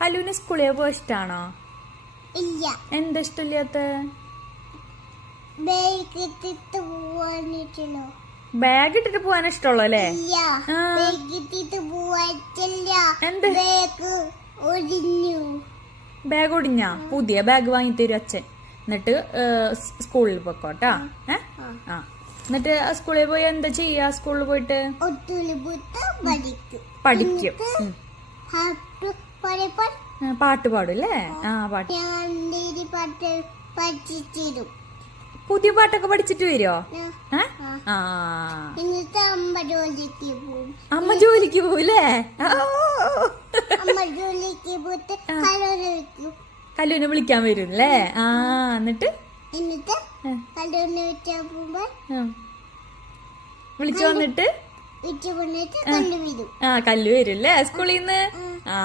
കല്ലുവിന് സ്കൂളിൽ പോയി ഇഷ്ടാണോ? ഇല്ല. എന്താ ഇഷ്ടമില്ലാത്ത? ബാഗ് ഇട്ടിട്ട് പോവാൻ ഇഷ്ടമുള്ളൂ അല്ലേ? ബാഗ് ഒടിഞ്ഞാ? പുതിയ ബാഗ് വാങ്ങി തരും അച്ഛൻ. എന്നിട്ട് സ്കൂളിൽ പോയിക്കോട്ടാ. ആ എന്നിട്ട് സ്കൂളിൽ പോയി എന്താ ചെയ്യാ? സ്കൂളിൽ പോയിട്ട് പഠിക്കും. പാട്ട് പാടും അല്ലേ? ആ പാട്ട്. പുതിയ പാട്ടൊക്കെ പഠിച്ചിട്ട് വരുമോ? അമ്മ ജോലിക്ക് പോവില്ലേ? കല്ലുവിനെ വിളിക്കാൻ വരും അല്ലേ? ആ എന്നിട്ട് വിളിച്ചു വന്നിട്ട് കല്ല് വരും അല്ലേ സ്കൂളിൽ നിന്ന്? ആ